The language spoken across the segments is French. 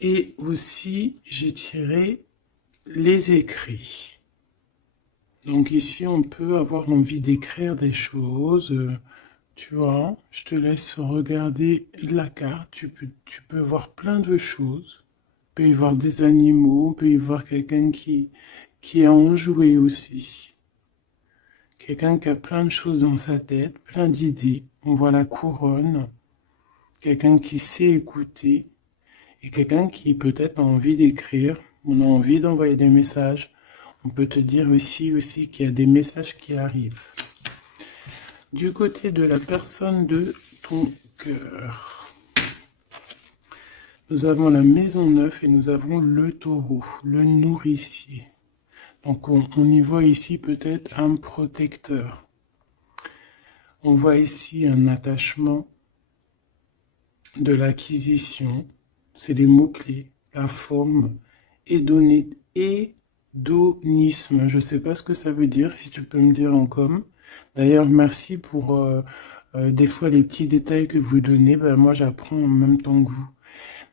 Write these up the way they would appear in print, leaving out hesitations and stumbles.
Et aussi, j'ai tiré les écrits. Donc ici, on peut avoir envie d'écrire des choses. Tu vois, je te laisse regarder la carte. Tu peux voir plein de choses. Il peut y voir des animaux, il peut y voir quelqu'un qui est enjoué aussi. Quelqu'un qui a plein de choses dans sa tête, plein d'idées. On voit la couronne. Quelqu'un qui sait écouter. Et quelqu'un qui peut-être a envie d'écrire. On a envie d'envoyer des messages. On peut te dire aussi qu'il y a des messages qui arrivent. Du côté de la personne de ton cœur, nous avons la maison 9 et nous avons le taureau, le nourricier. Donc on y voit ici peut-être un protecteur. On voit ici un attachement, de l'acquisition, c'est les mots-clés, la forme, hédonisme. Je ne sais pas ce que ça veut dire, si tu peux me dire en com. D'ailleurs, merci pour des fois les petits détails que vous donnez. Ben, moi, j'apprends en même temps que vous.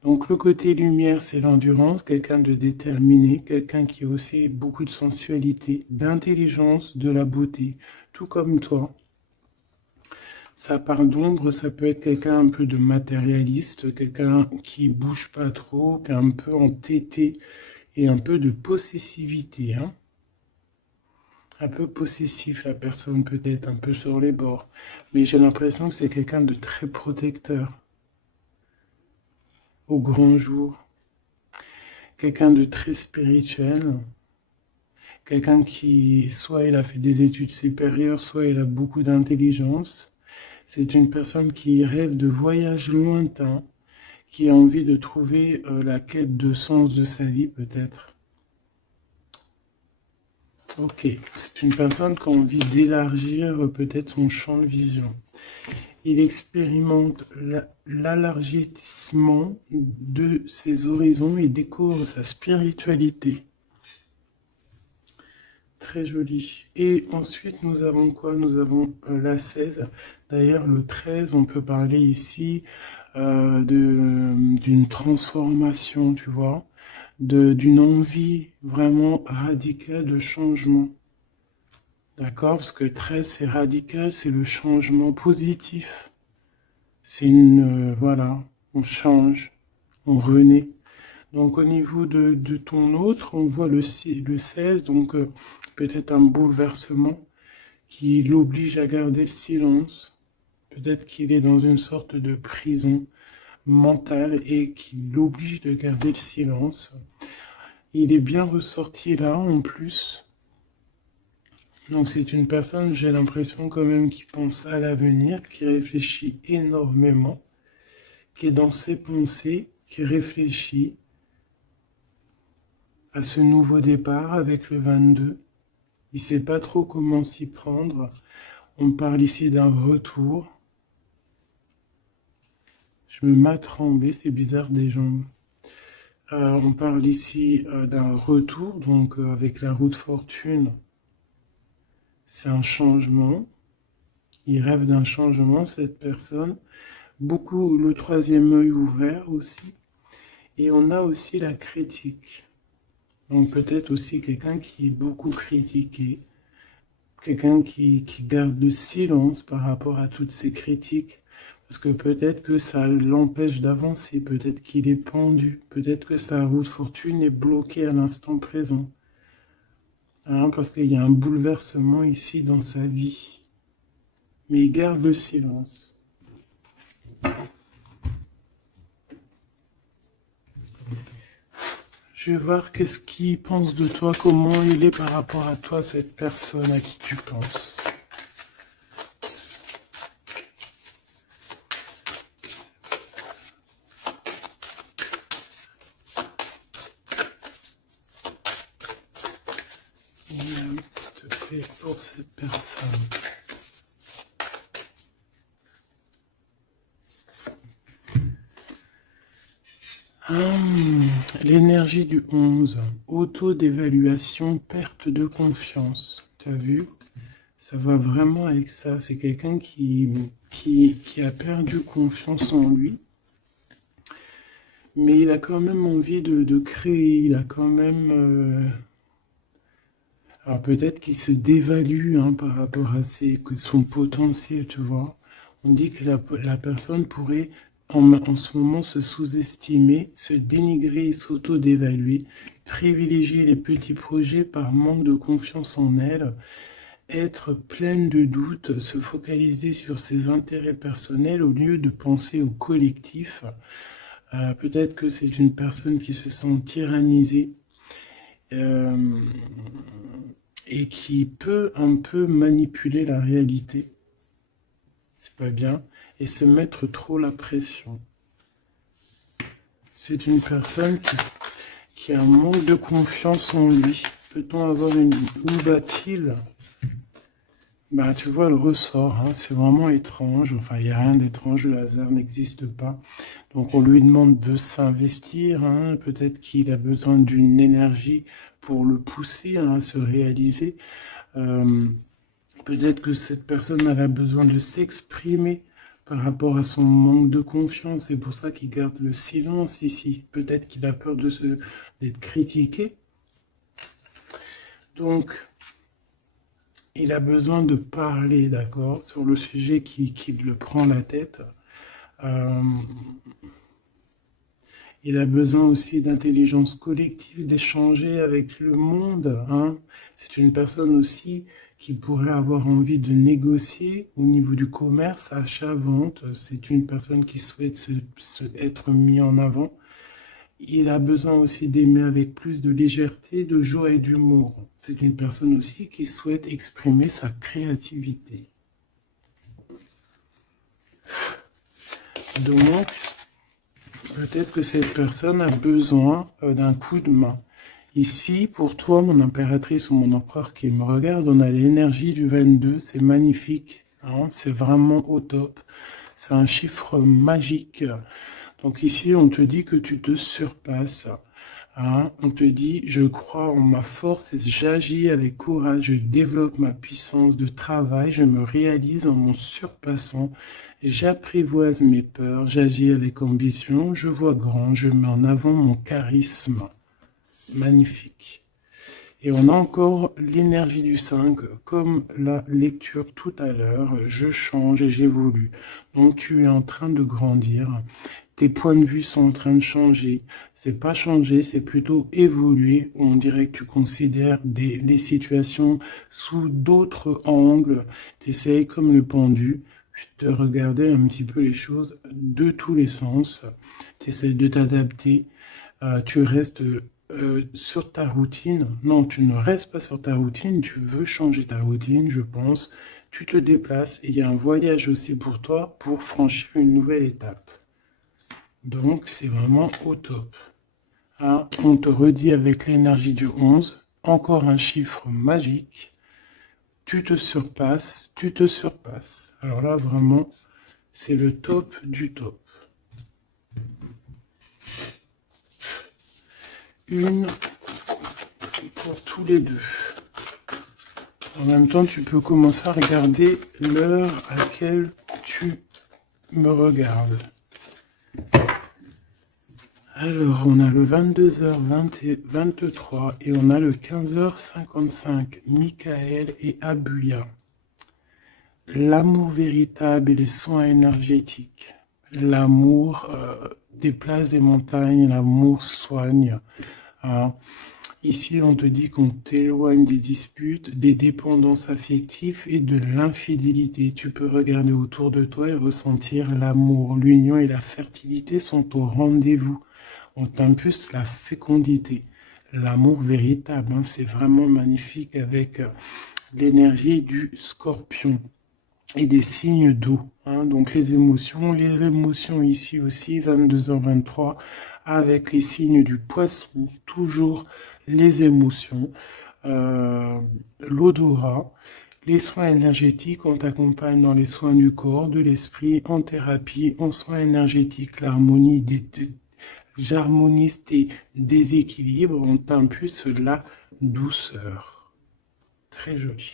Donc, le côté lumière, c'est l'endurance, quelqu'un de déterminé, quelqu'un qui a aussi beaucoup de sensualité, d'intelligence, de la beauté, tout comme toi. Ça part d'ombre, ça peut être quelqu'un un peu de matérialiste, quelqu'un qui bouge pas trop, qui est un peu entêté et un peu de possessivité, hein. Un peu possessif, la personne peut-être un peu sur les bords. Mais j'ai l'impression que c'est quelqu'un de très protecteur au grand jour. Quelqu'un de très spirituel. Quelqu'un qui, soit il a fait des études supérieures, soit il a beaucoup d'intelligence. C'est une personne qui rêve de voyages lointains, qui a envie de trouver la quête de sens de sa vie, peut-être. Ok, c'est une personne qui a envie d'élargir peut-être son champ de vision. Il expérimente l'élargissement de ses horizons et découvre sa spiritualité. Très joli. Et ensuite, nous avons quoi? Nous avons la 16. D'ailleurs, le 13, on peut parler ici d'une transformation, tu vois, d'une envie vraiment radicale de changement. D'accord? Parce que 13, c'est radical, c'est le changement positif. C'est voilà, on change, on renaît. Donc au niveau de ton autre, on voit le 16, donc peut-être un bouleversement qui l'oblige à garder le silence. Peut-être qu'il est dans une sorte de prison mentale et qui l'oblige de garder le silence. Il est bien ressorti là en plus. Donc c'est une personne, j'ai l'impression quand même, qui pense à l'avenir, qui réfléchit énormément, qui est dans ses pensées, qui réfléchit à ce nouveau départ avec le 22. Il ne sait pas trop comment s'y prendre. On parle ici d'un retour. Je me mets à trembler, c'est bizarre des jambes. On parle ici d'un retour, donc avec la roue de fortune. C'est un changement. Il rêve d'un changement, cette personne. Beaucoup le troisième œil ouvert aussi. Et on a aussi la critique. Donc peut-être aussi quelqu'un qui est beaucoup critiqué. Quelqu'un qui garde le silence par rapport à toutes ces critiques. Parce que peut-être que ça l'empêche d'avancer, peut-être qu'il est pendu, peut-être que sa roue de fortune est bloquée à l'instant présent. Hein, parce qu'il y a un bouleversement ici dans sa vie. Mais il garde le silence. Je vais voir qu'est-ce qu'il pense de toi, comment il est par rapport à toi, cette personne à qui tu penses. S'il te plaît, pour cette personne. L'énergie du 11, auto-d'évaluation, perte de confiance. Tu as vu? Ça va vraiment avec ça. C'est quelqu'un qui a perdu confiance en lui. Mais il a quand même envie de créer, il a quand même... alors peut-être qu'il se dévalue hein, par rapport à son potentiel, tu vois. On dit que la personne pourrait en ce moment se sous-estimer, se dénigrer et s'auto-dévaluer, privilégier les petits projets par manque de confiance en elle, être pleine de doutes, se focaliser sur ses intérêts personnels au lieu de penser au collectif. Peut-être que c'est une personne qui se sent tyrannisée euh, et qui peut un peu manipuler la réalité. C'est pas bien. Et se mettre trop la pression. C'est une personne qui a un manque de confiance en lui. Peut-on avoir une... Où va-t-il? Bah, tu vois, le ressort, hein, c'est vraiment étrange. Enfin, il n'y a rien d'étrange, le hasard n'existe pas. Donc, on lui demande de s'investir. Hein, peut-être qu'il a besoin d'une énergie pour le pousser hein, à se réaliser. Peut-être que cette personne elle a besoin de s'exprimer par rapport à son manque de confiance. C'est pour ça qu'il garde le silence ici. Peut-être qu'il a peur d'être critiqué. Donc, il a besoin de parler, d'accord, sur le sujet qui le prend la tête. Euh, il a besoin aussi d'intelligence collective, d'échanger avec le monde. Hein. C'est une personne aussi qui pourrait avoir envie de négocier au niveau du commerce, achat-vente. C'est une personne qui souhaite être mis en avant. Il a besoin aussi d'aimer avec plus de légèreté, de joie et d'humour. C'est une personne aussi qui souhaite exprimer sa créativité. Donc, peut-être que cette personne a besoin d'un coup de main. Ici, pour toi, mon impératrice ou mon empereur qui me regarde, on a l'énergie du 22, c'est magnifique, hein, c'est vraiment au top. C'est un chiffre magique. Donc ici, on te dit que tu te surpasses. Hein, on te dit, je crois en ma force et j'agis avec courage, je développe ma puissance de travail, je me réalise en mon surpassant, j'apprivoise mes peurs, j'agis avec ambition, je vois grand, je mets en avant mon charisme. Magnifique. Et on a encore l'énergie du 5, comme la lecture tout à l'heure, je change et j'évolue. Donc tu es en train de grandir. Tes points de vue sont en train de changer. C'est pas changer, c'est plutôt évoluer. On dirait que tu considères les situations sous d'autres angles. Tu essayes comme le pendu de regarder un petit peu les choses de tous les sens. Tu essayes de t'adapter. Tu restes sur ta routine. Non, tu ne restes pas sur ta routine. Tu veux changer ta routine, je pense. Tu te déplaces et il y a un voyage aussi pour toi pour franchir une nouvelle étape. Donc, c'est vraiment au top. Hein, on te redit avec l'énergie du 11, encore un chiffre magique. Tu te surpasses, tu te surpasses. Alors là, vraiment, c'est le top du top. Une pour tous les deux. En même temps, tu peux commencer à regarder l'heure à laquelle tu me regardes. Alors, on a le 22h23 et on a le 15h55. Michael et Abuya. L'amour véritable et les soins énergétiques. L'amour déplace des montagnes, l'amour soigne. Hein. Ici, on te dit qu'on t'éloigne des disputes, des dépendances affectives et de l'infidélité. Tu peux regarder autour de toi et ressentir l'amour. L'union et la fertilité sont au rendez-vous. On t'impulse la fécondité. L'amour véritable, hein, c'est vraiment magnifique avec l'énergie du scorpion et des signes d'eau. Hein, donc les émotions ici aussi, 22h23, avec les signes du poisson, toujours les émotions, l'odorat, les soins énergétiques, on t'accompagne dans les soins du corps, de l'esprit, en thérapie, en soins énergétiques, j'harmonise tes déséquilibres, on t'impulse la douceur. Très joli.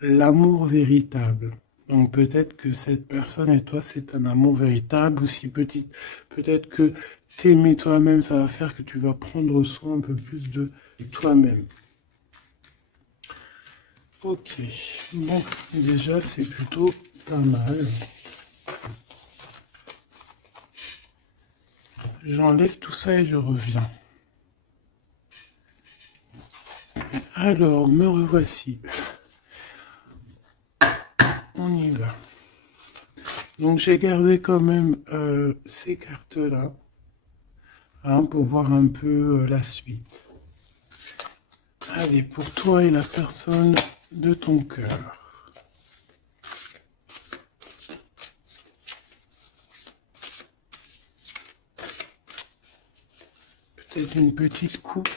L'amour véritable. Donc peut-être que cette personne et toi, c'est un amour véritable, ou si peut-être que t'aimer toi-même, ça va faire que tu vas prendre soin un peu plus de toi-même. Ok, bon, déjà c'est plutôt pas mal. J'enlève tout ça et je reviens. Alors, me revoici. On y va. Donc j'ai gardé quand même ces cartes-là, hein, pour voir un peu la suite. Allez, pour toi et la personne de ton cœur. Peut-être une petite coupe.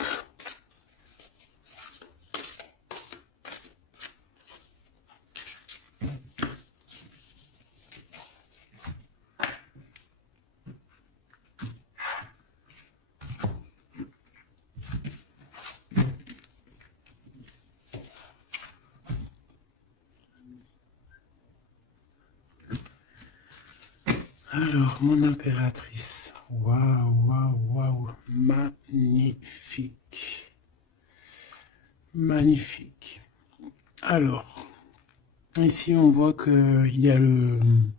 Alors, mon impératrice. Waouh, waouh, waouh. Magnifique. Magnifique. Alors, ici, on voit qu'il y a il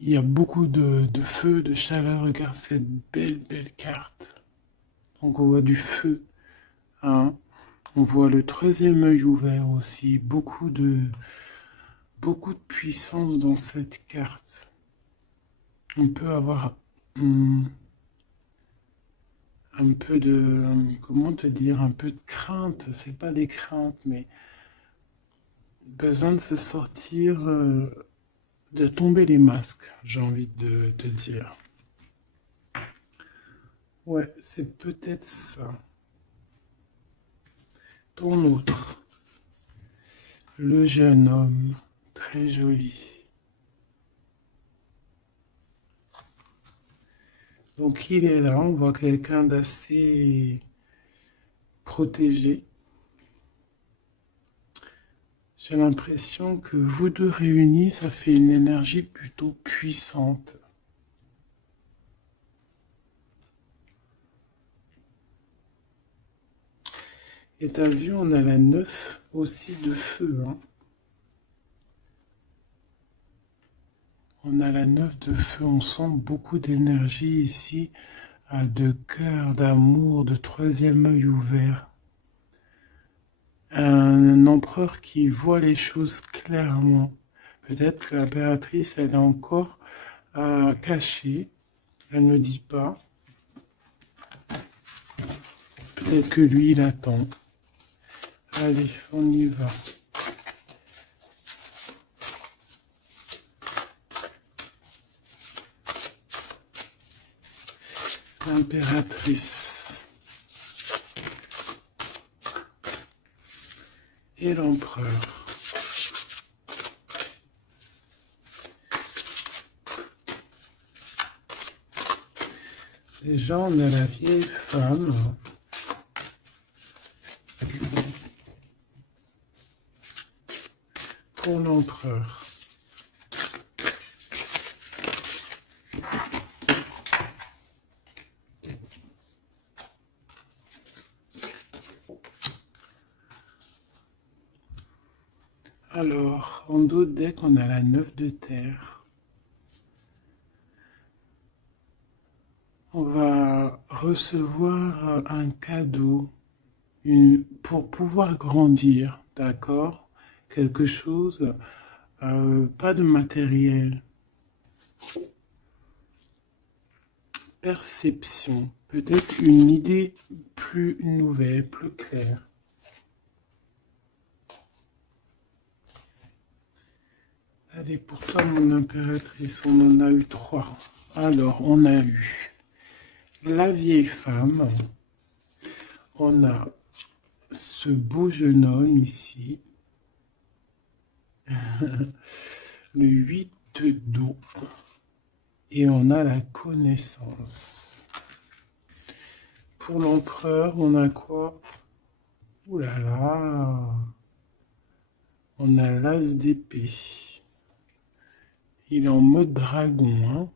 y a beaucoup de feu, de chaleur. Regarde cette belle, belle carte. Donc, on voit du feu, hein. On voit le troisième œil ouvert aussi. Beaucoup de puissance dans cette carte. On peut avoir un peu de, comment te dire, un peu de crainte. C'est pas des craintes, mais besoin de se sortir, de tomber les masques, j'ai envie de te dire. Ouais, c'est peut-être ça. Ton autre, le jeune homme, très joli. Donc il est là, on voit quelqu'un d'assez protégé. J'ai l'impression que vous deux réunis, ça fait une énergie plutôt puissante. Et t'as vu, on a la 9 aussi de feu, hein. On a la 9 de feu, on sent beaucoup d'énergie ici, de cœur, d'amour, de troisième œil ouvert. Un empereur qui voit les choses clairement. Peut-être que l'impératrice, elle est encore cachée, elle ne dit pas. Peut-être que lui, il attend. Allez, on y va. L'impératrice et l'empereur. Déjà, on a la vieille femme. Pour l'empereur. Alors, en d'autres decks, on a la 9 de terre. On va recevoir un cadeau pour pouvoir grandir, d'accord? Quelque chose, pas de matériel. Perception, peut-être une idée plus nouvelle, plus claire. Allez, pour toi, mon impératrice, on en a eu 3. Alors, on a eu la vieille femme. On a ce beau jeune homme ici. Le 8 d'eau. Et on a la connaissance. Pour l'empereur, on a quoi? Ouh là là. On a l'as d'épée. Il est en mode dragon, hein,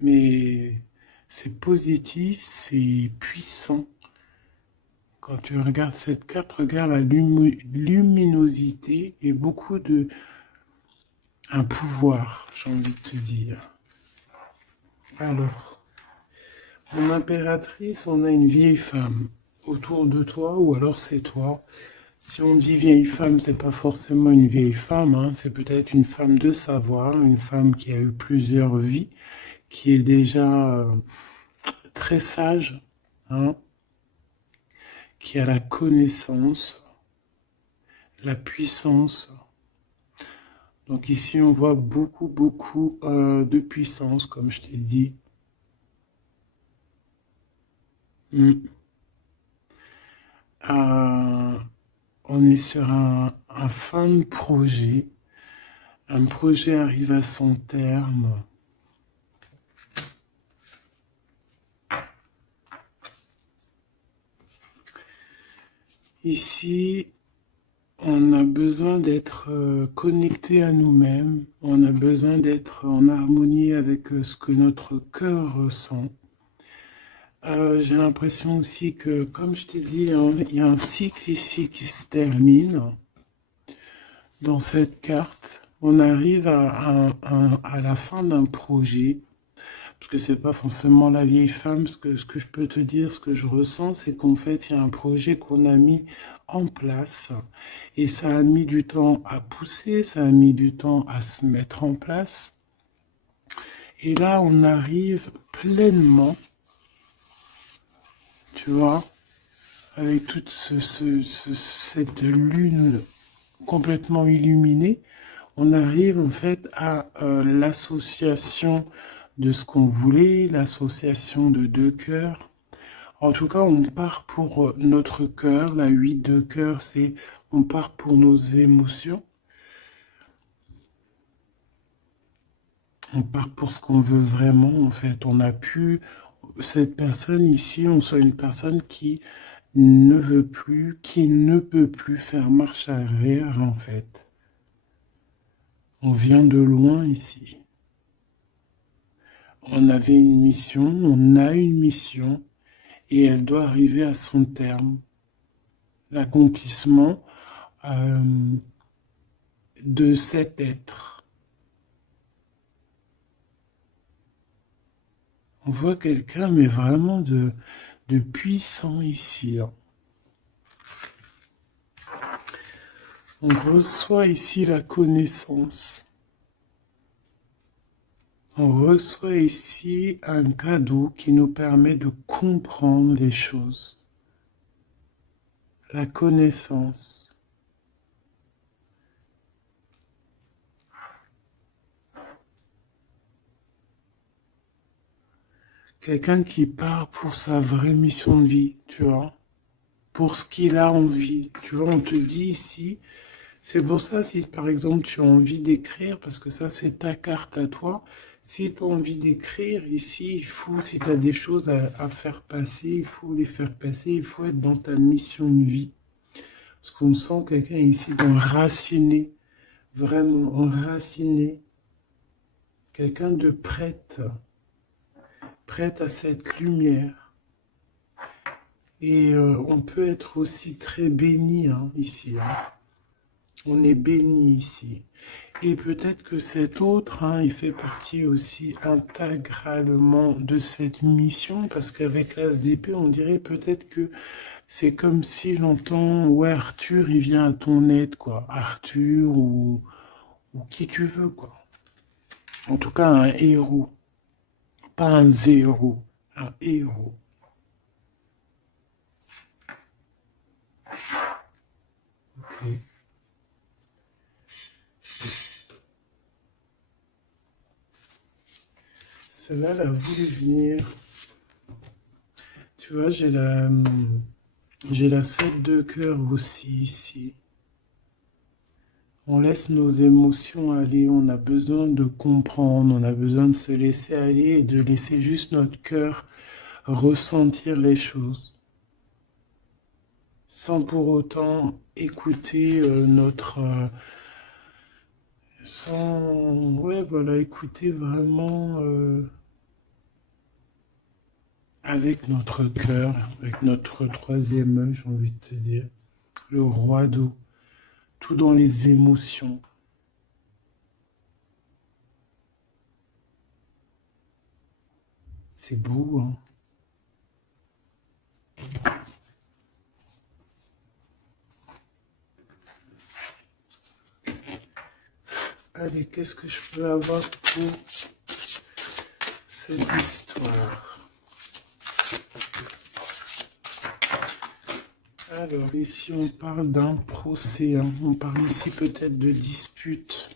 mais c'est positif, c'est puissant. Quand tu regardes cette carte, regarde la luminosité et beaucoup de... un pouvoir, j'ai envie de te dire. Alors, mon impératrice, on a une vieille femme autour de toi, ou alors c'est toi. Si on dit vieille femme, c'est pas forcément une vieille femme, hein, c'est peut-être une femme de savoir, une femme qui a eu plusieurs vies, qui est déjà très sage, hein, qui a la connaissance, la puissance. Donc ici, on voit beaucoup, beaucoup de puissance, comme je t'ai dit. Mm. On est sur un fin de projet. Un projet arrive à son terme. Ici, on a besoin d'être connecté à nous-mêmes. On a besoin d'être en harmonie avec ce que notre cœur ressent. J'ai l'impression aussi que, comme je t'ai dit, hein, il y a un cycle ici qui se termine. Dans cette carte, on arrive à la fin d'un projet, parce que c'est pas forcément la vieille femme. Ce que je peux te dire, ce que je ressens, c'est qu'en fait, il y a un projet qu'on a mis en place, et ça a mis du temps à pousser, ça a mis du temps à se mettre en place. Et là, on arrive pleinement, tu vois, avec toute cette lune complètement illuminée, on arrive en fait à l'association de ce qu'on voulait, l'association de deux cœurs. En tout cas, on part pour notre cœur. La 8 de cœur, c'est on part pour nos émotions. On part pour ce qu'on veut vraiment, en fait. On a pu, cette personne ici, on soit une personne qui ne veut plus, qui ne peut plus faire marche arrière, en fait. On vient de loin ici. On avait une mission, on a une mission, et elle doit arriver à son terme. L'accomplissement euh, de cet être. On voit quelqu'un, mais vraiment de puissant ici, hein. On reçoit ici la connaissance. On reçoit ici un cadeau qui nous permet de comprendre les choses. La connaissance. Quelqu'un qui part pour sa vraie mission de vie, tu vois, pour ce qu'il a envie. Tu vois, on te dit ici, c'est pour ça, si par exemple tu as envie d'écrire, parce que ça c'est ta carte à toi, si tu as envie d'écrire ici, il faut, si tu as des choses à faire passer, il faut les faire passer, il faut être dans ta mission de vie. Parce qu'on sent quelqu'un ici d'enraciné, vraiment enraciné, quelqu'un de prête, prête à cette lumière. Et on peut être aussi très béni, hein, ici, hein. On est béni ici. Et peut-être que cet autre, hein, il fait partie aussi intégralement de cette mission, parce qu'avec l'As d'épée, on dirait peut-être que c'est comme si j'entends, ouais, Arthur, il vient à ton aide, quoi. Arthur ou qui tu veux, quoi. En tout cas, un héros. Pas un zéro, un héros. Ok. Celle-là, elle a voulu venir. Tu vois, j'ai la 7 de cœur aussi ici. On laisse nos émotions aller, on a besoin de comprendre, on a besoin de se laisser aller et de laisser juste notre cœur ressentir les choses, sans pour autant écouter Sans... Ouais, voilà, écouter vraiment avec notre cœur, avec notre troisième œil, j'ai envie de te dire. Le roi d'eau, tout dans les émotions. C'est beau, hein. Allez, qu'est-ce que je peux avoir pour cette histoire? Alors, ici, on parle d'un procès, hein. On parle ici peut-être de dispute,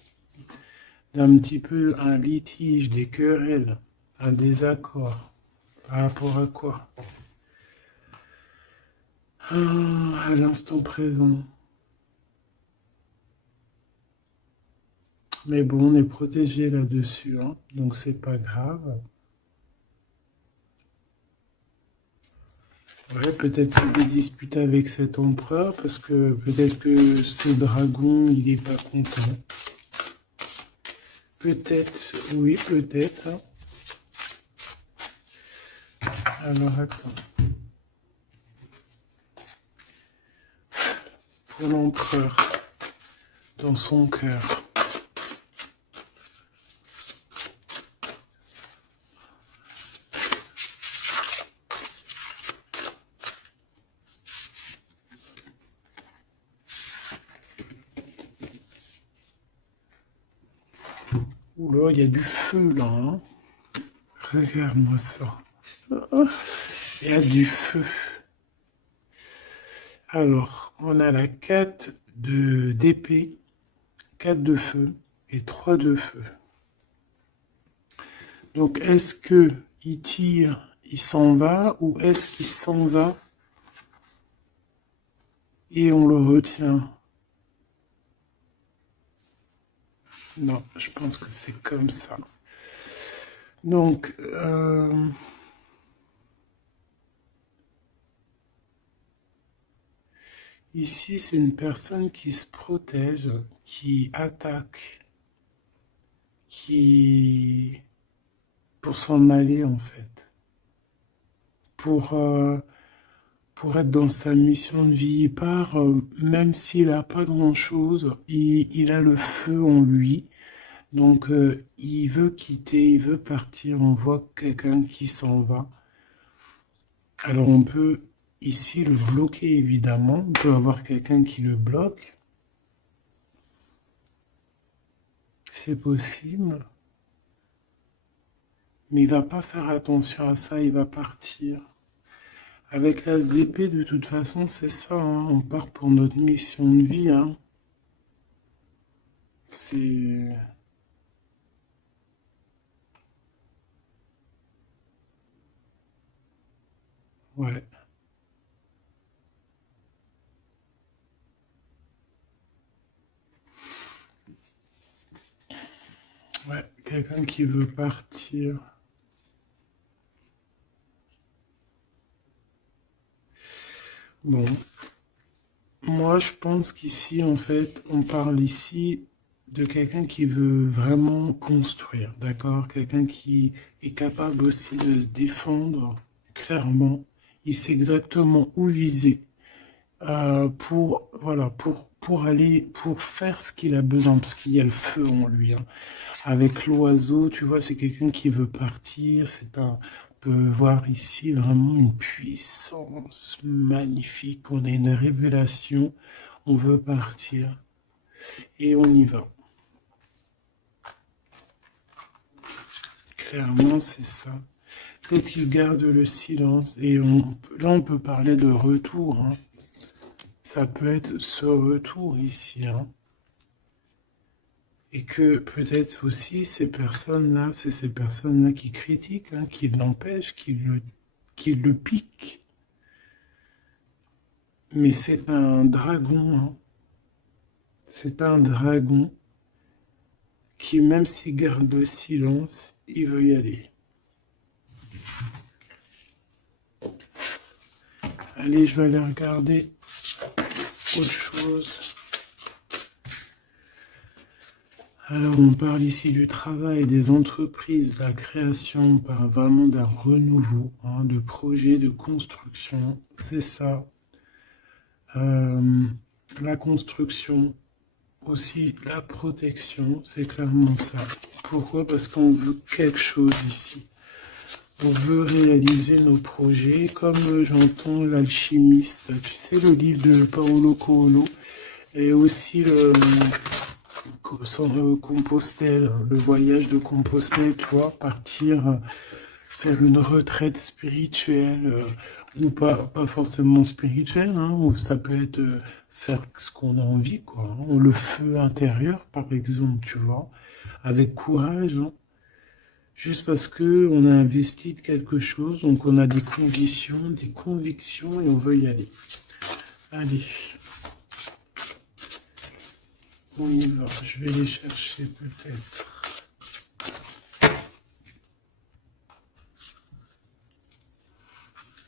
d'un petit peu un litige, des querelles, un désaccord. Par rapport à quoi? À l'instant présent. Mais bon, on est protégé là-dessus, hein, donc c'est pas grave. Ouais, peut-être c'est des disputes avec cet empereur, parce que peut-être que ce dragon, il est pas content. Peut-être, oui, peut-être, hein. Alors, attends. Pour l'empereur, dans son cœur. Oula, il y a du feu là, hein. Regarde-moi ça. Il y a du feu. Alors, on a la 4 d'épée, 4 de feu et 3 de feu. Donc, est-ce que il tire, il s'en va, ou est-ce qu'il s'en va et on le retient? Non, je pense que c'est comme ça. Donc, ici, c'est une personne qui se protège, qui attaque, qui... pour s'en aller en fait. Pour, euh, pour être dans sa mission de vie, il part, même s'il n'a pas grand-chose, il a le feu en lui. Donc, il veut quitter, il veut partir. On voit quelqu'un qui s'en va. Alors, on peut ici le bloquer, évidemment. On peut avoir quelqu'un qui le bloque. C'est possible. Mais il va pas faire attention à ça, il va partir. Avec l'as d'épée, de toute façon, c'est ça, hein. On part pour notre mission de vie, hein. C'est... Ouais. Ouais, quelqu'un qui veut partir. Bon, moi je pense qu'ici, en fait, on parle ici de quelqu'un qui veut vraiment construire, d'accord? Quelqu'un qui est capable aussi de se défendre clairement. Il sait exactement où viser pour, voilà, pour aller, pour faire ce qu'il a besoin, parce qu'il y a le feu en lui, hein. Avec l'oiseau, tu vois, c'est quelqu'un qui veut partir. On peut voir ici vraiment une puissance magnifique. On a une révélation. On veut partir et on y va. Clairement, c'est ça. Peut-être qu'il garde le silence et là, on peut parler de retour, hein. Ça peut être ce retour ici, hein. Et que peut-être aussi ces personnes-là, c'est ces personnes-là qui critiquent, hein, qui l'empêchent, qui le piquent. Mais c'est un dragon, hein. C'est un dragon qui, même s'il garde le silence, il veut y aller. Allez, je vais aller regarder autre chose. Alors, on parle ici du travail, des entreprises, de la création, on parle vraiment d'un renouveau, hein, de projet, de construction, c'est ça. Euh, la construction, aussi la protection, c'est clairement ça. Pourquoi? Parce qu'on veut quelque chose ici. On veut réaliser nos projets, comme j'entends l'alchimiste, tu sais, le livre de Paolo Coelho, et aussi Compostelle, le voyage de Compostelle, tu vois, partir faire une retraite spirituelle, ou pas forcément spirituelle, hein, ou ça peut être faire ce qu'on a envie, quoi, hein, le feu intérieur, par exemple, tu vois, avec courage, hein, juste parce que on a investi de quelque chose, donc on a des convictions et on veut y aller. Allez, on y va. Je vais les chercher peut-être.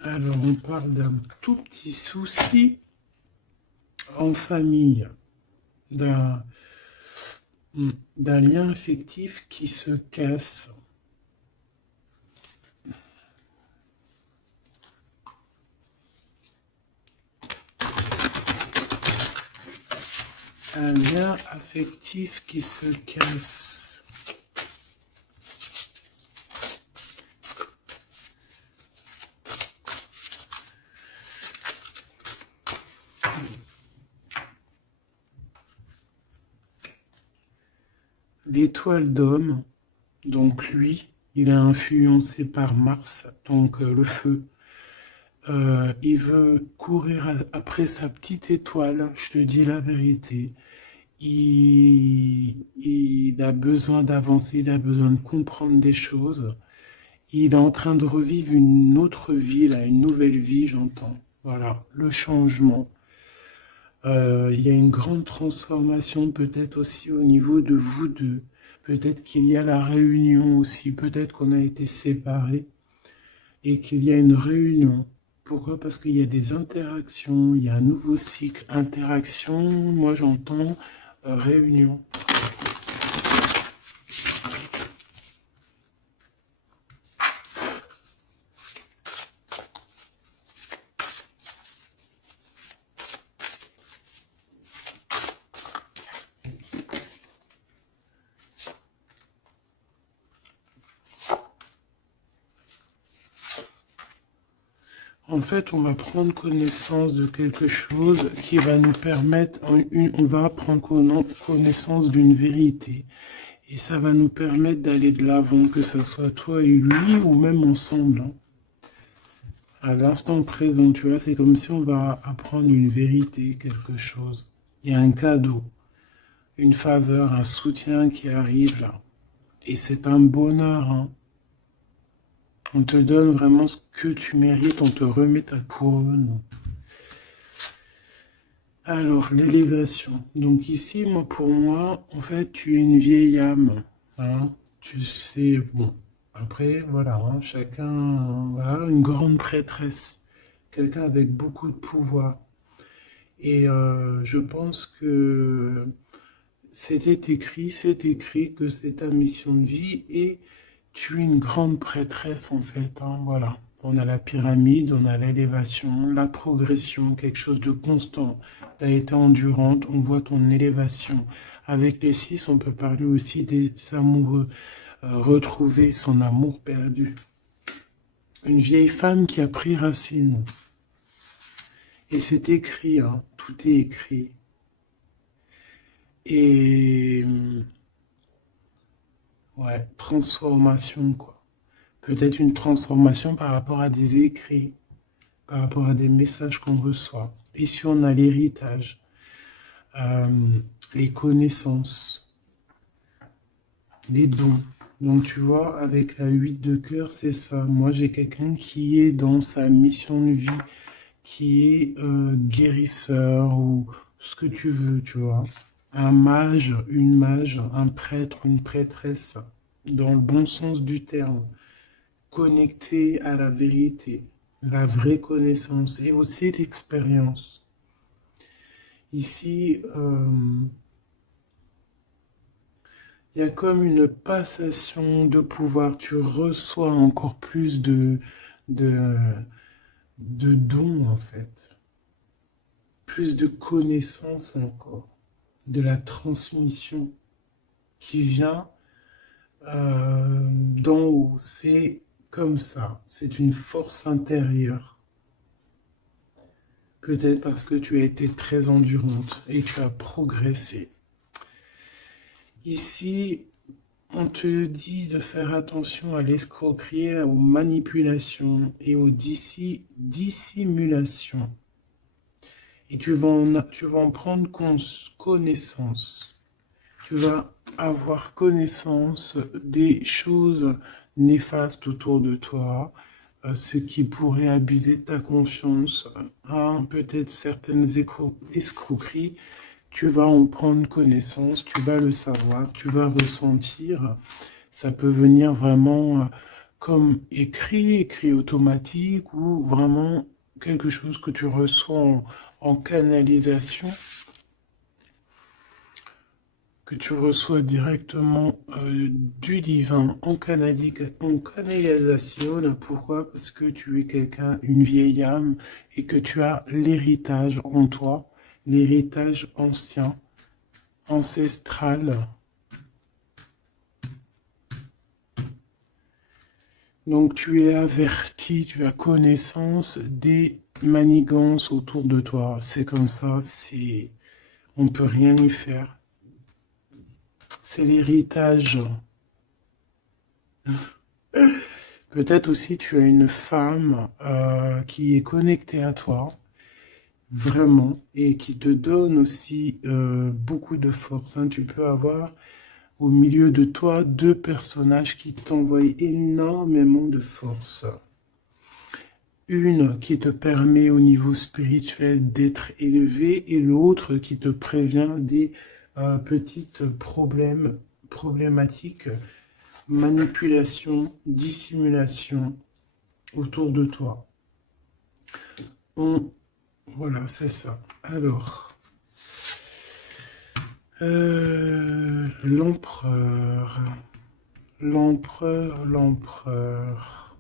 Alors, on parle d'un tout petit souci en famille, d'un d'un lien affectif qui se casse. Un lien affectif qui se casse. L'étoile d'homme, donc lui, il est influencé par Mars, donc le feu. Il veut courir après sa petite étoile, je te dis la vérité. Il a besoin d'avancer, il a besoin de comprendre des choses. Il est en train de revivre une autre vie, là, une nouvelle vie, j'entends. Voilà, le changement. Il y a une grande transformation peut-être aussi au niveau de vous deux. Peut-être qu'il y a la réunion aussi. Peut-être qu'on a été séparés et qu'il y a une réunion. Pourquoi? Parce qu'il y a des interactions, il y a un nouveau cycle. Interaction, moi j'entends réunion. En fait, on va prendre connaissance de quelque chose qui va nous permettre, on va prendre connaissance d'une vérité. Et ça va nous permettre d'aller de l'avant, que ce soit toi et lui, ou même ensemble, hein. À l'instant présent, tu vois, c'est comme si on va apprendre une vérité, quelque chose. Il y a un cadeau, une faveur, un soutien qui arrive là. Et c'est un bonheur, hein. On te donne vraiment ce que tu mérites, on te remet ta couronne. Alors, l'élévation. Donc ici, moi, pour moi, en fait, tu es une vieille âme, hein. Tu sais, bon, après, voilà, hein, chacun, voilà, une grande prêtresse, quelqu'un avec beaucoup de pouvoir. Et je pense que c'est écrit que c'est ta mission de vie et tu es une grande prêtresse en fait, hein, voilà. On a la pyramide, on a l'élévation, la progression, quelque chose de constant. Tu as été endurante, on voit ton élévation. Avec les 6, on peut parler aussi des amoureux, retrouver son amour perdu. Une vieille femme qui a pris racine. Et c'est écrit, hein, tout est écrit. Et ouais, transformation, quoi. Peut-être une transformation par rapport à des écrits, par rapport à des messages qu'on reçoit. Ici, on a l'héritage, les connaissances, les dons. Donc, tu vois, avec la 8 de cœur, c'est ça. Moi, j'ai quelqu'un qui est dans sa mission de vie, qui est guérisseur ou ce que tu veux, tu vois. Un mage, un prêtre, une prêtresse, dans le bon sens du terme, connecté à la vérité, la vraie connaissance et aussi l'expérience. Ici, Il y a comme une passation de pouvoir. Tu reçois encore plus de, de dons, en fait. Plus de connaissances encore. De la transmission qui vient d'en haut. C'est comme ça. C'est une force intérieure. Peut-être parce que tu as été très endurante et tu as progressé. Ici, on te dit de faire attention à l'escroquerie, aux manipulations et aux dissimulations. Et tu vas en prendre connaissance. Tu vas avoir connaissance des choses néfastes autour de toi, ce qui pourrait abuser de ta confiance, hein, peut-être certaines escroqueries. Tu vas en prendre connaissance, tu vas le savoir, tu vas ressentir. Ça peut venir vraiment comme écrit automatique ou vraiment quelque chose que tu reçois en canalisation, que tu reçois directement du divin en canalisation. Pourquoi? Parce que tu es quelqu'un, une vieille âme, et que tu as l'héritage en toi, l'héritage ancien, ancestral. Donc tu es averti, tu as connaissance des manigances autour de toi. C'est comme ça, on ne peut rien y faire. C'est l'héritage. Peut-être aussi tu as une femme qui est connectée à toi, vraiment, et qui te donne aussi beaucoup de force, hein. Tu peux avoir au milieu de toi deux personnages qui t'envoient énormément de force. Une qui te permet au niveau spirituel d'être élevé et l'autre qui te prévient des petites problématiques, manipulation, dissimulation autour de toi. Voilà, c'est ça. Alors, l'empereur, l'empereur.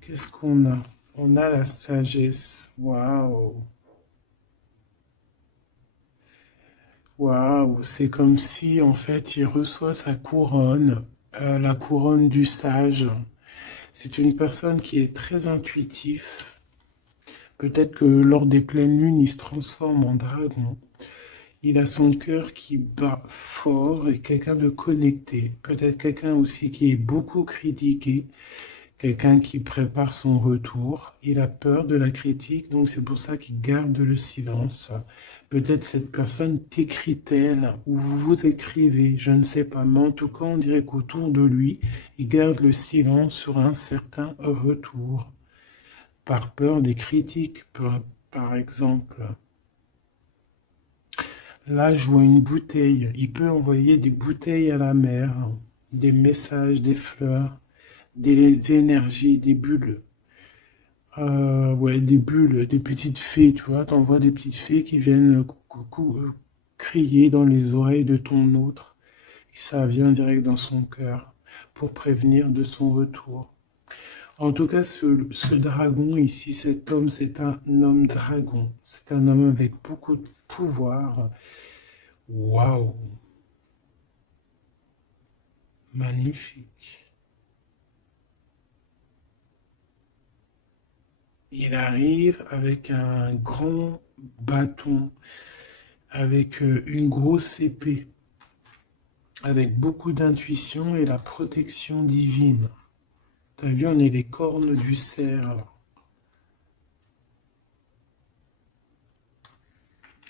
Qu'est-ce qu'on a? On a la sagesse. Waouh! Waouh! C'est comme si, en fait, il reçoit sa couronne, la couronne du sage. C'est une personne qui est très intuitif. Peut-être que lors des pleines lunes, il se transforme en dragon. Il a son cœur qui bat fort et quelqu'un de connecté. Peut-être quelqu'un aussi qui est beaucoup critiqué. Quelqu'un qui prépare son retour. Il a peur de la critique, donc c'est pour ça qu'il garde le silence. Peut-être cette personne t'écrit-elle ou vous vous écrivez, je ne sais pas. Mais en tout cas, on dirait qu'autour de lui, il garde le silence sur un certain retour. Par peur des critiques, par exemple. Là, je vois une bouteille. Il peut envoyer des bouteilles à la mer, des messages, des fleurs, des énergies, des bulles. Ouais, des bulles, des petites fées, tu vois. T'envoies des petites fées qui viennent crier dans les oreilles de ton autre. Et ça vient direct dans son cœur pour prévenir de son retour. En tout cas, ce dragon ici, cet homme, c'est un homme dragon. C'est un homme avec beaucoup de pouvoir. Waouh! Magnifique. Il arrive avec un grand bâton, avec une grosse épée, avec beaucoup d'intuition et la protection divine. T'as vu, on est les cornes du cerf.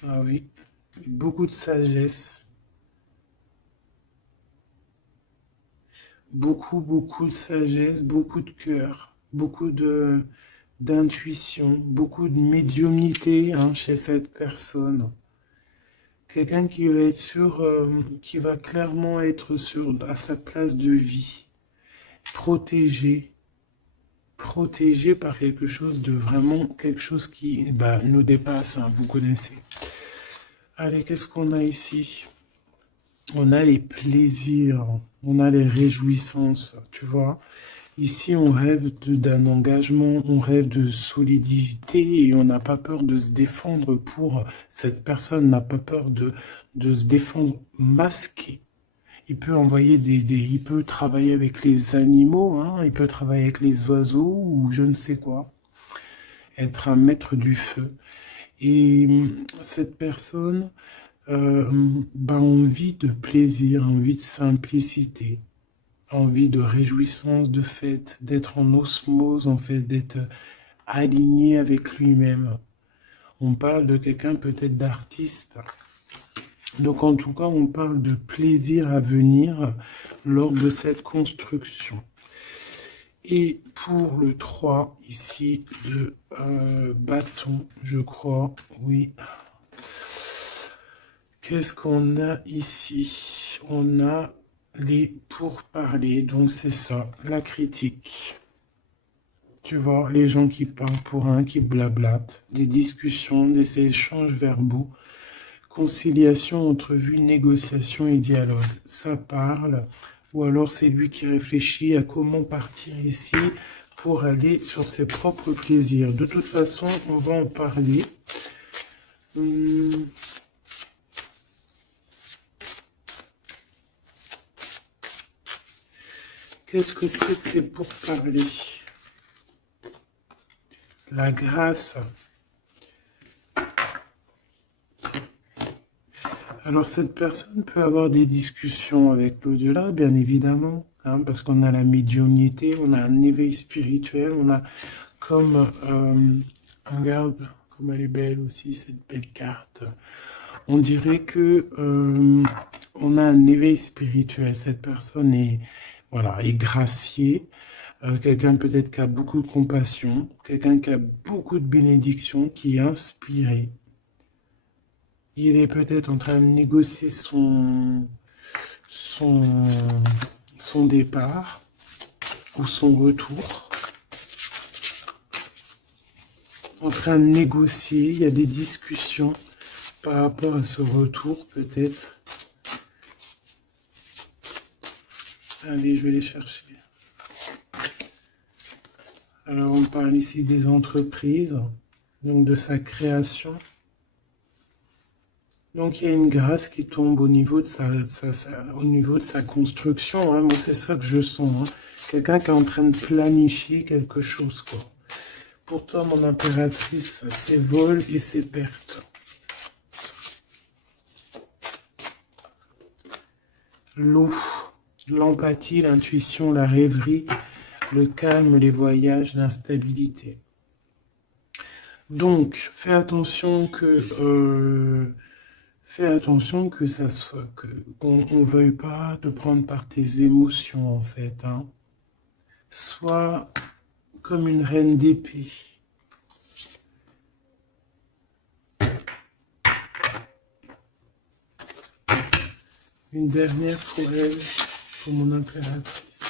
Ah oui, beaucoup de sagesse. Beaucoup de sagesse, beaucoup de cœur, beaucoup d'intuition, beaucoup de médiumnité, hein, chez cette personne. Quelqu'un qui va être qui va clairement être à sa place de vie, protégé, protégé par quelque chose de vraiment, quelque chose qui nous dépasse, hein, vous connaissez. Allez, qu'est-ce qu'on a ici? On a les plaisirs, on a les réjouissances, tu vois. Ici, on rêve d'un engagement, on rêve de solidité et on n'a pas peur de se défendre pour... Cette personne n'a pas peur de se défendre masqué. Il peut envoyer il peut travailler avec les animaux, hein, il peut travailler avec les oiseaux ou je ne sais quoi. Être un maître du feu. Et cette personne envie de plaisir, envie de simplicité, envie de réjouissance, de fête, d'être en osmose, en fait, d'être aligné avec lui-même. On parle de quelqu'un peut-être d'artiste. Donc en tout cas, on parle de plaisir à venir lors de cette construction. Et pour le 3, ici, de bâton, je crois, oui. Qu'est-ce qu'on a ici? On a les pourparlers, donc c'est ça, la critique. Tu vois, les gens qui parlent pour un, qui blablatent, des discussions, des échanges verbaux, conciliation, entrevue, négociation et dialogue. Ça parle, ou alors c'est lui qui réfléchit à comment partir ici pour aller sur ses propres plaisirs. De toute façon, on va en parler. Qu'est-ce que c'est que ces pourparlers? La grâce. Alors cette personne peut avoir des discussions avec l'au-delà, bien évidemment, hein, parce qu'on a la médiumnité, on a un éveil spirituel, on a comme, regarde comme elle est belle aussi, cette belle carte. On dirait que on a un éveil spirituel. Cette personne est, voilà, est graciée. Quelqu'un peut-être qui a beaucoup de compassion, quelqu'un qui a beaucoup de bénédiction, qui est inspiré. Il est peut-être en train de négocier son départ ou son retour. En train de négocier, il y a des discussions par rapport à ce retour peut-être. Allez, je vais les chercher. Alors, on parle ici des entreprises, donc de sa création. Donc, il y a une grâce qui tombe au niveau de sa construction. Hein. Moi, c'est ça que je sens. Hein. Quelqu'un qui est en train de planifier quelque chose, quoi. Pour toi, mon impératrice, c'est vol et c'est perte. L'eau, l'empathie, l'intuition, la rêverie, le calme, les voyages, l'instabilité. Donc, fais attention que ça soit, qu'on ne veuille pas te prendre par tes émotions, en fait. Hein. Sois comme une reine d'épée. Une dernière pour elle, pour mon impératrice.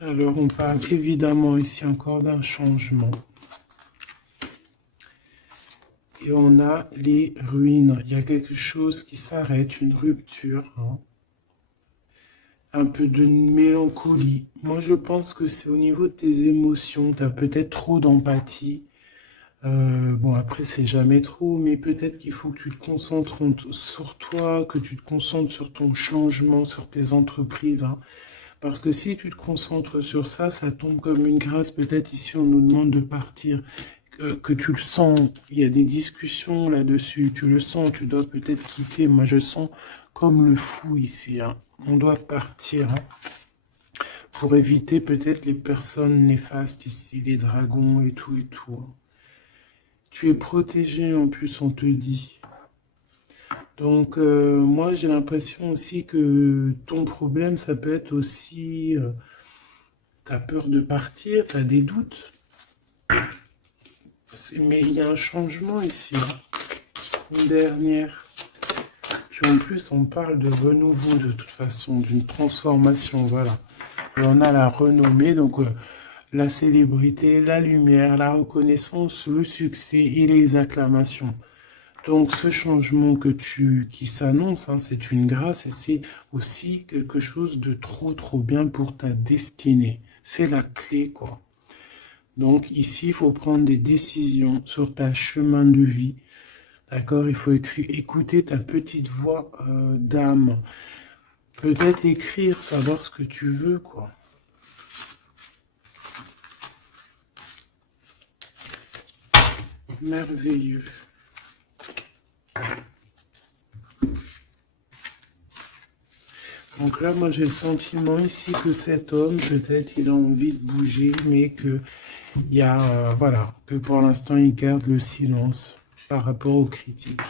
Alors, on parle évidemment ici encore d'un changement. Et on a les ruines. Il y a quelque chose qui s'arrête, une rupture. Hein. Un peu de mélancolie. Moi, je pense que c'est au niveau de tes émotions. Tu as peut-être trop d'empathie. Bon, après, c'est jamais trop, mais peut-être qu'il faut que tu te concentres sur toi, que tu te concentres sur ton changement, sur tes entreprises. Hein. Parce que si tu te concentres sur ça, ça tombe comme une grâce. Peut-être ici, on nous demande de partir. Que tu le sens, il y a des discussions là-dessus, tu le sens, tu dois peut-être quitter. Moi, je sens comme le fou ici. Hein. On doit partir hein, pour éviter peut-être les personnes néfastes ici, les dragons et tout et tout. Hein. Tu es protégé en plus, on te dit. Donc, moi, j'ai l'impression aussi que ton problème, ça peut être aussi... tu as peur de partir, tu as des doutes. Mais il y a un changement ici. Une dernière. Puis en plus, on parle de renouveau de toute façon, d'une transformation, voilà. Et on a la renommée, donc la célébrité, la lumière, la reconnaissance, le succès et les acclamations. Donc ce changement qui s'annonce, hein, c'est une grâce et c'est aussi quelque chose de trop bien pour ta destinée. C'est la clé, quoi. Donc ici, il faut prendre des décisions sur ta chemin de vie. D'accord? Il faut écouter ta petite voix d'âme. Peut-être écrire, savoir ce que tu veux, quoi. Merveilleux. Donc là, moi, j'ai le sentiment ici que cet homme, peut-être, il a envie de bouger, mais que il y a, voilà, que pour l'instant, il garde le silence par rapport aux critiques.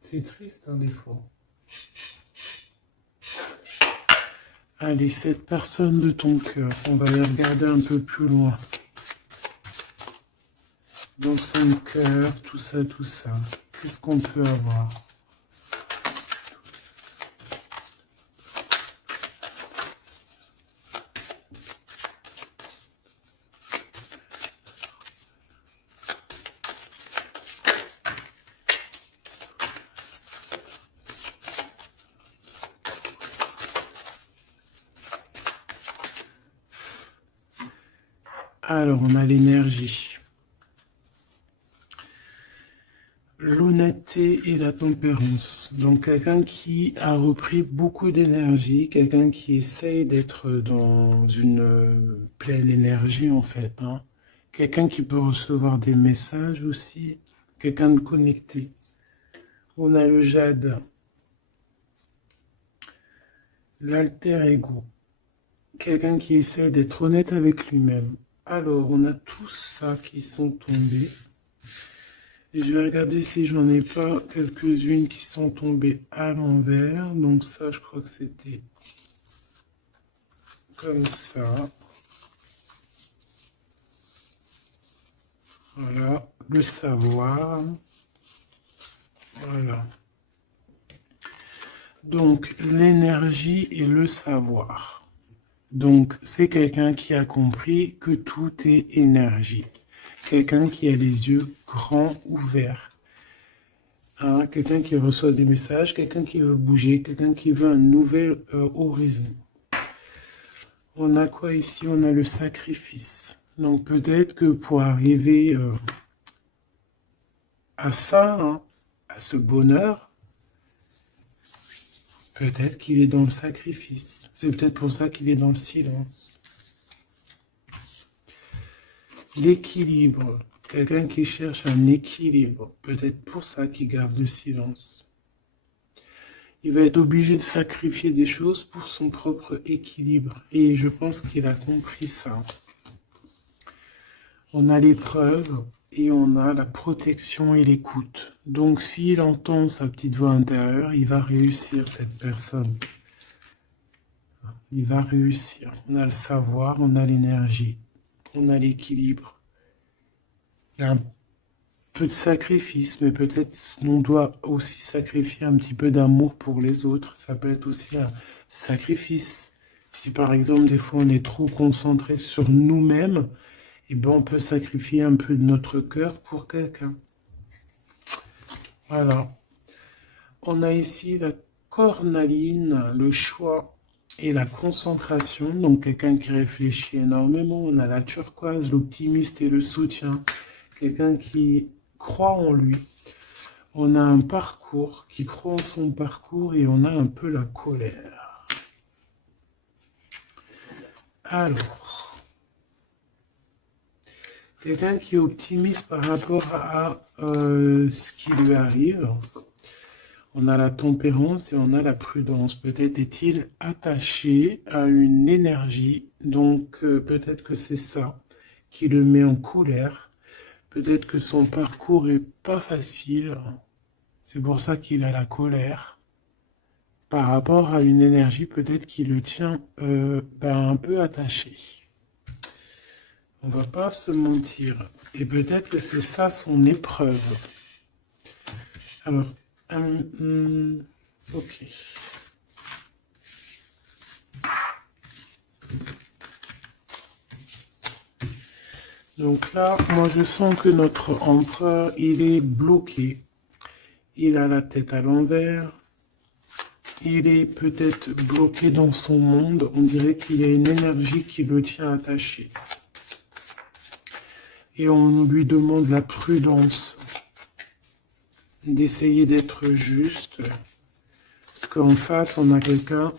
C'est triste, hein, des fois. Allez, cette personne de ton cœur, on va les regarder un peu plus loin. Dans son cœur, tout ça. Qu'est-ce qu'on peut avoir? Alors, on a l'énergie. L'honnêteté et la tempérance. Donc, quelqu'un qui a repris beaucoup d'énergie, quelqu'un qui essaye d'être dans une pleine énergie, en fait, hein. Quelqu'un qui peut recevoir des messages aussi, quelqu'un de connecté. On a le jade, l'alter ego, quelqu'un qui essaie d'être honnête avec lui-même. Alors, on a tous ça qui sont tombés. Et je vais regarder si j'en ai pas quelques-unes qui sont tombées à l'envers. Donc ça, je crois que c'était comme ça. Voilà, le savoir. Voilà. Donc, l'énergie et le savoir. Donc, c'est quelqu'un qui a compris que tout est énergie. Quelqu'un qui a les yeux grands ouverts. Hein, quelqu'un qui reçoit des messages, quelqu'un qui veut bouger, quelqu'un qui veut un nouvel horizon. On a quoi ici? On a le sacrifice. Donc peut-être que pour arriver à ça, hein, à ce bonheur, peut-être qu'il est dans le sacrifice. C'est peut-être pour ça qu'il est dans le silence. L'équilibre. Quelqu'un qui cherche un équilibre. Peut-être pour ça qu'il garde le silence. Il va être obligé de sacrifier des choses pour son propre équilibre. Et je pense qu'il a compris ça. On a l'épreuve et on a la protection et l'écoute. Donc s'il entend sa petite voix intérieure, il va réussir, cette personne. Il va réussir. On a le savoir, on a l'énergie, on a l'équilibre. Il y a un peu de sacrifice, mais peut-être on doit aussi sacrifier un petit peu d'amour pour les autres. Ça peut être aussi un sacrifice. Si par exemple, des fois, on est trop concentré sur nous-mêmes, eh ben, on peut sacrifier un peu de notre cœur pour quelqu'un. Voilà. On a ici la cornaline, le choix et la concentration. Donc, quelqu'un qui réfléchit énormément. On a la turquoise, l'optimiste et le soutien. Quelqu'un qui croit en lui. On a un parcours, qui croit en son parcours, et on a un peu la colère. Alors, quelqu'un qui est optimiste par rapport à ce qui lui arrive. On a la tempérance et on a la prudence. Peut-être est-il attaché à une énergie, donc peut-être que c'est ça qui le met en colère. Peut-être que son parcours est pas facile. C'est pour ça qu'il a la colère. Par rapport à une énergie, peut-être qui le tient un peu attaché. On va pas se mentir. Et peut-être que c'est ça son épreuve. Alors, Ok. Donc là, moi je sens que notre empereur, il est bloqué. Il a la tête à l'envers. Il est peut-être bloqué dans son monde. On dirait qu'il y a une énergie qui le tient attaché. Et on lui demande la prudence d'essayer d'être juste. Parce qu'en face, on a quelqu'un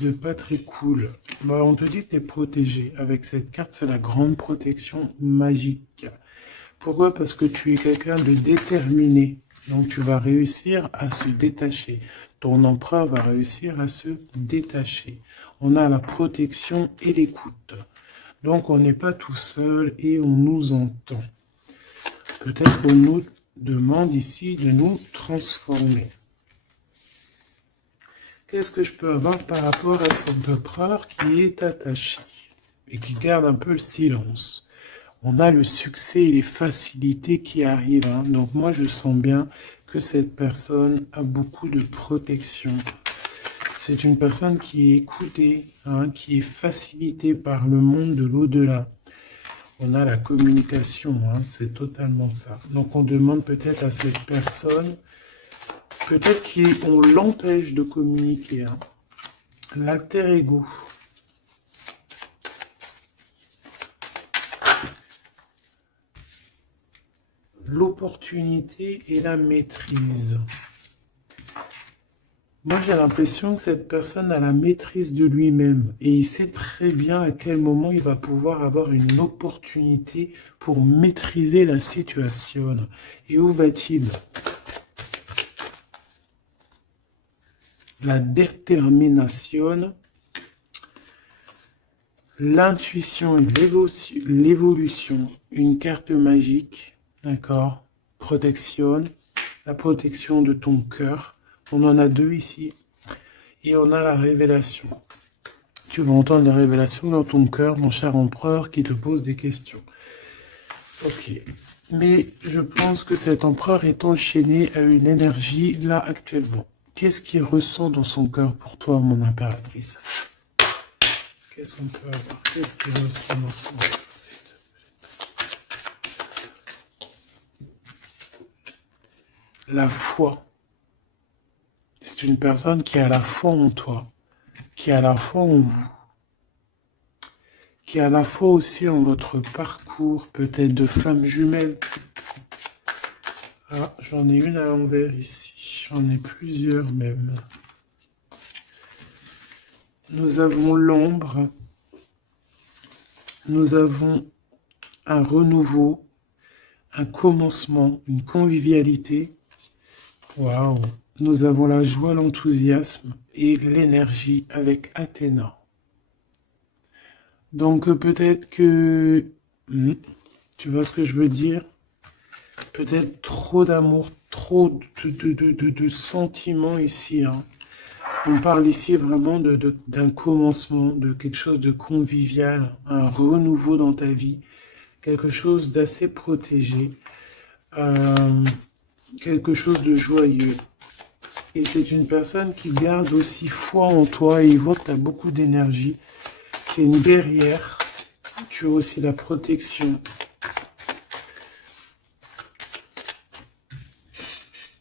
de pas très cool. Bah, on te dit que tu es protégé. Avec cette carte, c'est la grande protection magique. Pourquoi? Parce que tu es quelqu'un de déterminé. Donc tu vas réussir à se détacher. Ton empereur va réussir à se détacher. On a la protection et l'écoute. Donc on n'est pas tout seul et on nous entend. Peut-être qu'on nous demande ici de nous transformer. Qu'est-ce que je peux avoir par rapport à cet empereur qui est attaché et qui garde un peu le silence? On a le succès et les facilités qui arrivent. Hein. Donc moi, je sens bien que cette personne a beaucoup de protection. C'est une personne qui est écoutée, hein, qui est facilitée par le monde de l'au-delà. On a la communication, hein, c'est totalement ça. Donc on demande peut-être à cette personne, peut-être qu'on l'empêche de communiquer. Hein. L'alter ego. L'opportunité et la maîtrise. Moi, j'ai l'impression que cette personne a la maîtrise de lui-même et il sait très bien à quel moment il va pouvoir avoir une opportunité pour maîtriser la situation. Et où va-t-il? La détermination, l'intuition et l'évolution, une carte magique, d'accord? Protection, la protection de ton cœur. On en a deux ici. Et on a la révélation. Tu vas entendre la révélation dans ton cœur, mon cher empereur, qui te pose des questions. Ok. Mais je pense que cet empereur est enchaîné à une énergie, là, actuellement. Qu'est-ce qu'il ressent dans son cœur pour toi, mon impératrice? Qu'est-ce qu'on peut avoir? Qu'est-ce qu'il ressent dans son cœur? La foi. C'est une personne qui a la foi en toi, qui a la foi en vous, qui a la foi aussi en votre parcours, peut-être de flammes jumelles. Ah, j'en ai une à l'envers ici, j'en ai plusieurs même. Nous avons l'ombre, nous avons un renouveau, un commencement, une convivialité. Waouh! Nous avons la joie, l'enthousiasme et l'énergie avec Athéna. Donc peut-être que... tu vois ce que je veux dire? Peut-être trop d'amour, trop de sentiments ici. Hein. On parle ici vraiment d'un commencement, de quelque chose de convivial, un renouveau dans ta vie, quelque chose d'assez protégé, quelque chose de joyeux. Et c'est une personne qui garde aussi foi en toi et il voit que tu as beaucoup d'énergie. C'est une guerrière. Tu as aussi la protection.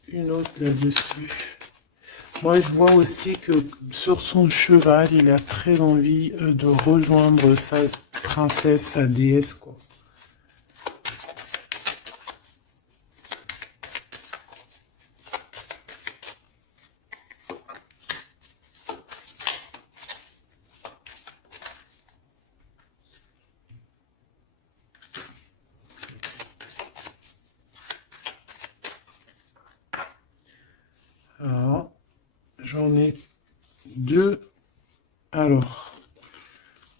Une autre là-dessus. Moi, je vois aussi que sur son cheval, il a très envie de rejoindre sa princesse, sa déesse, quoi. Alors, j'en ai deux. Alors,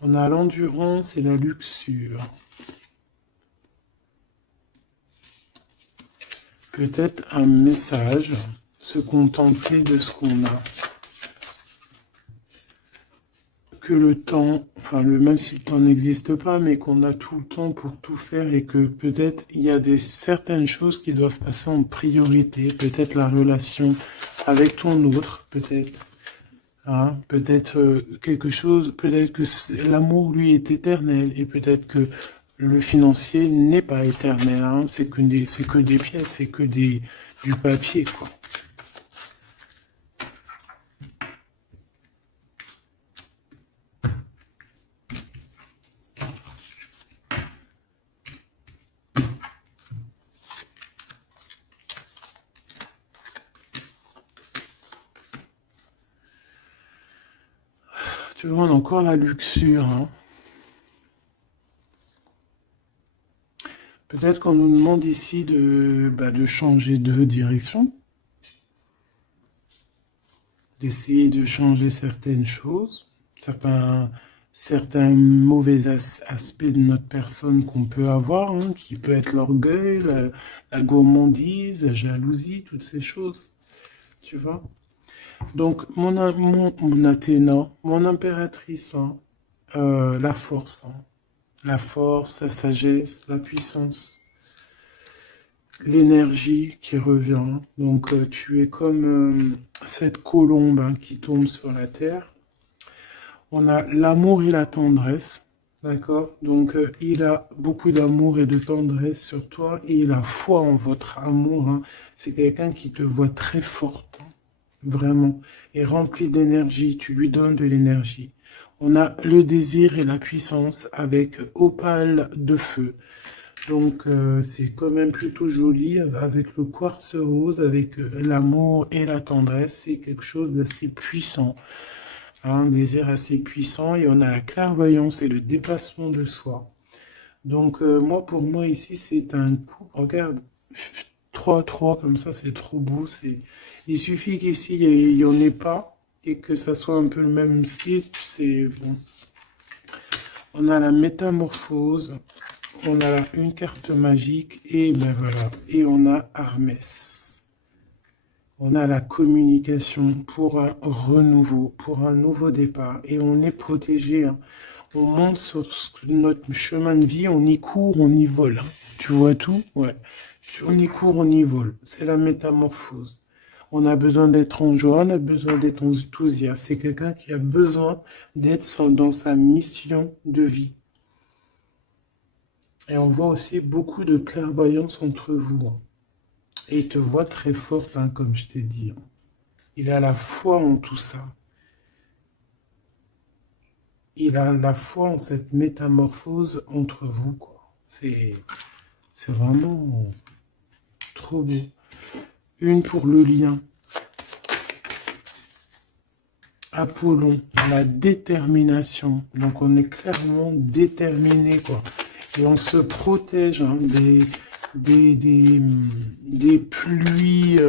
on a l'endurance et la luxure. Peut-être un message, se contenter de ce qu'on a. que le temps, enfin même si le temps n'existe pas, mais qu'on a tout le temps pour tout faire et que peut-être il y a certaines choses qui doivent passer en priorité, peut-être la relation avec ton autre, peut-être, hein, peut-être quelque chose, peut-être que l'amour lui est éternel et peut-être que le financier n'est pas éternel, hein, c'est que des pièces, c'est que du papier, quoi. Tu vois, on a encore la luxure, hein. Peut-être qu'on nous demande ici de changer de direction, d'essayer de changer certaines choses, certains mauvais aspects de notre personne qu'on peut avoir, hein, qui peut être l'orgueil, la gourmandise, la jalousie, toutes ces choses, tu vois. Donc, mon Athéna, mon impératrice, hein, la force, la sagesse, la puissance, l'énergie qui revient. Donc, tu es comme cette colombe, hein, qui tombe sur la terre. On a l'amour et la tendresse, d'accord? Donc, il a beaucoup d'amour et de tendresse sur toi et il a foi en votre amour, hein. C'est quelqu'un qui te voit très forte, hein, vraiment, et rempli d'énergie. Tu lui donnes de l'énergie. On a le désir et la puissance avec opale de feu. Donc, c'est quand même plutôt joli avec le quartz rose, avec l'amour et la tendresse. C'est quelque chose d'assez puissant, hein, un désir assez puissant. Et on a la clairvoyance et le dépassement de soi. Donc, pour moi, ici, c'est un coup. Regarde, 3-3, comme ça, c'est trop beau. Il suffit qu'ici, il n'y en ait pas et que ça soit un peu le même style. C'est bon. On a la métamorphose. On a là une carte magique et ben voilà. Et on a Hermès. On a la communication pour un renouveau, pour un nouveau départ. Et on est protégé, hein. On monte sur notre chemin de vie, on y court, on y vole, hein. Tu vois tout? Ouais. On y court, on y vole. C'est la métamorphose. On a besoin d'être en joie, on a besoin d'être enthousiaste. C'est quelqu'un qui a besoin d'être dans sa mission de vie. Et on voit aussi beaucoup de clairvoyance entre vous, hein. Et il te voit très forte, hein, comme je t'ai dit, hein. Il a la foi en tout ça. Il a la foi en cette métamorphose entre vous, quoi. C'est vraiment trop beau. Une pour le lien. Apollon, la détermination. Donc on est clairement déterminé, quoi. Et on se protège, hein, des pluies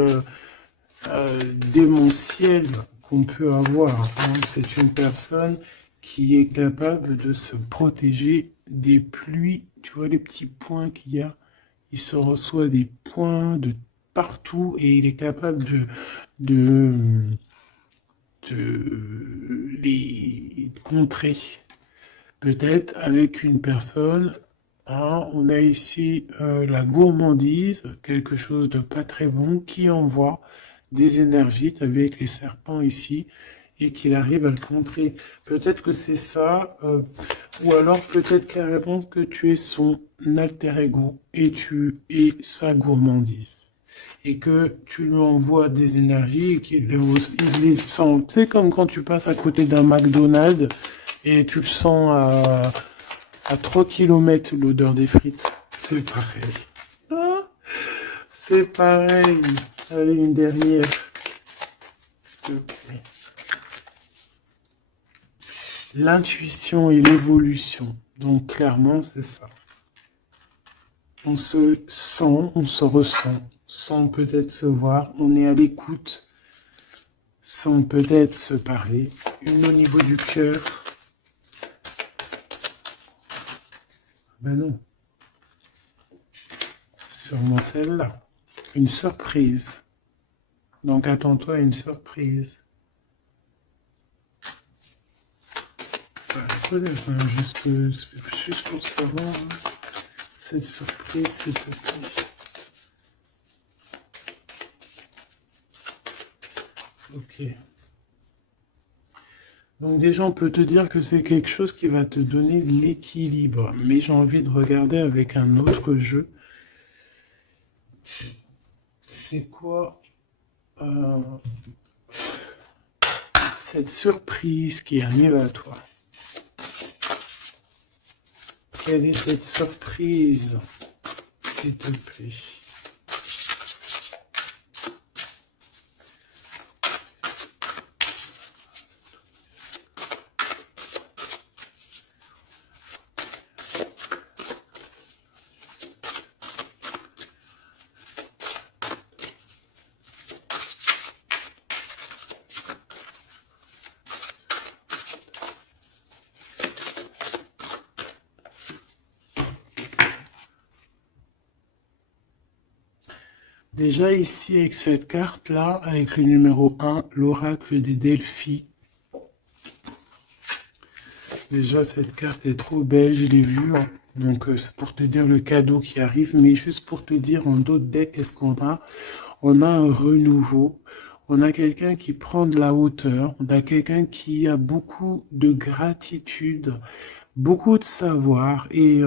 démentielles qu'on peut avoir, hein. C'est une personne qui est capable de se protéger des pluies. Tu vois les petits points qu'il y a? Il se reçoit des points de partout et il est capable de, de les contrer. Peut-être avec une personne, hein, on a ici la gourmandise, quelque chose de pas très bon, qui envoie des énergies, tu as vu avec les serpents ici, et qu'il arrive à le contrer. Peut-être que c'est ça, ou alors peut-être carrément que tu es son alter ego, et tu es sa gourmandise. Et que tu lui envoies des énergies et qu'il les sent. C'est comme quand tu passes à côté d'un McDonald's et tu le sens à 3 km l'odeur des frites. C'est pareil. Ah, c'est pareil. Allez, une dernière. S'il te plaît. L'intuition et l'évolution. Donc clairement, c'est ça. On se sent, on se ressent, sans peut-être se voir. On est à l'écoute, sans peut-être se parler. Une au niveau du cœur. Ben non. Sûrement celle-là. Une surprise. Donc attends-toi à une surprise. juste pour savoir, hein, cette surprise, s'il te plaît. Ok. Donc déjà, on peut te dire que c'est quelque chose qui va te donner l'équilibre. Mais j'ai envie de regarder avec un autre jeu. C'est quoi cette surprise qui arrive à toi? Quelle est cette surprise, s'il te plaît? Déjà ici, avec cette carte-là, avec le numéro 1, l'oracle des Delphi. Déjà, cette carte est trop belle, je l'ai vue, hein. Donc, c'est pour te dire le cadeau qui arrive. Mais juste pour te dire, en d'autres decks, qu'est-ce qu'on a? On a un renouveau. On a quelqu'un qui prend de la hauteur. On a quelqu'un qui a beaucoup de gratitude, beaucoup de savoir. Et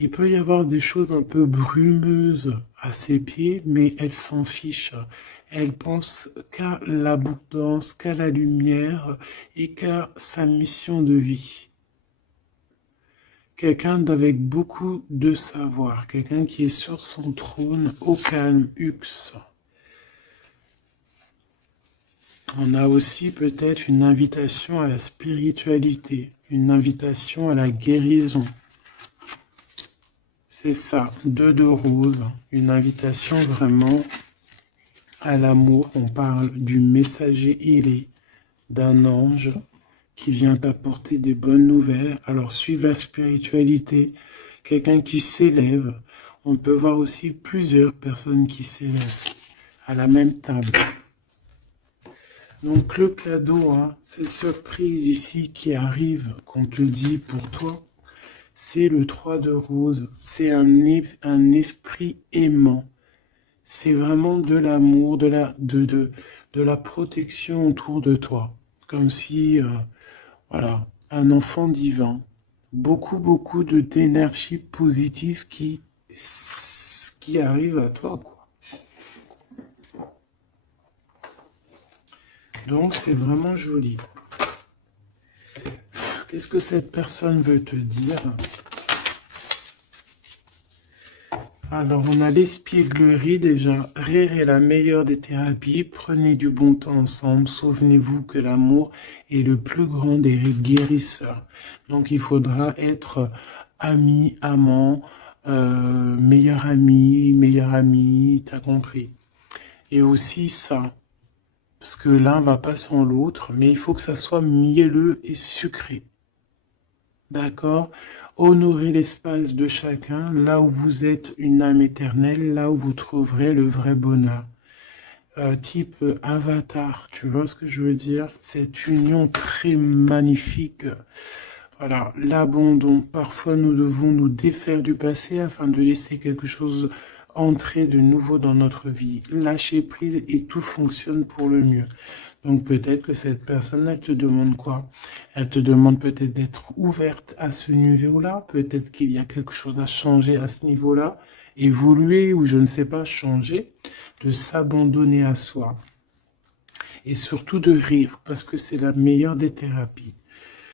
il peut y avoir des choses un peu brumeuses à ses pieds, mais elle s'en fiche. Elle pense qu'à l'abondance, qu'à la lumière et qu'à sa mission de vie. Quelqu'un d'avec beaucoup de savoir, quelqu'un qui est sur son trône, au calme, Hux. On a aussi peut-être une invitation à la spiritualité, une invitation à la guérison. C'est ça, 2 de rose, une invitation vraiment à l'amour. On parle du messager ailé, d'un ange qui vient t'apporter des bonnes nouvelles. Alors, suivre la spiritualité, quelqu'un qui s'élève. On peut voir aussi plusieurs personnes qui s'élèvent à la même table. Donc, le cadeau, hein, cette surprise ici qui arrive, qu'on te dit pour toi, c'est le 3 de rose. C'est un esprit aimant. C'est vraiment de l'amour, de la protection autour de toi. Comme si, voilà, un enfant divin. Beaucoup d'énergie positive qui arrive à toi, quoi. Donc, c'est vraiment joli. Qu'est-ce que cette personne veut te dire? Alors, on a l'espièglerie déjà. Rire est la meilleure des thérapies. Prenez du bon temps ensemble. Souvenez-vous que l'amour est le plus grand des guérisseurs. Donc, il faudra être ami, amant, meilleur ami, t'as compris. Et aussi ça, parce que l'un va pas sans l'autre, mais il faut que ça soit mielleux et sucré. D'accord? Honorez l'espace de chacun, là où vous êtes une âme éternelle, là où vous trouverez le vrai bonheur. Type avatar, tu vois ce que je veux dire? Cette union très magnifique. Voilà, l'abandon. Parfois, nous devons nous défaire du passé afin de laisser quelque chose entrer de nouveau dans notre vie. Lâcher prise et tout fonctionne pour le mieux. Donc peut-être que cette personne, elle te demande quoi? Elle te demande peut-être d'être ouverte à ce niveau-là. Peut-être qu'il y a quelque chose à changer à ce niveau-là. Évoluer ou je ne sais pas, changer. De s'abandonner à soi. Et surtout de rire, parce que c'est la meilleure des thérapies.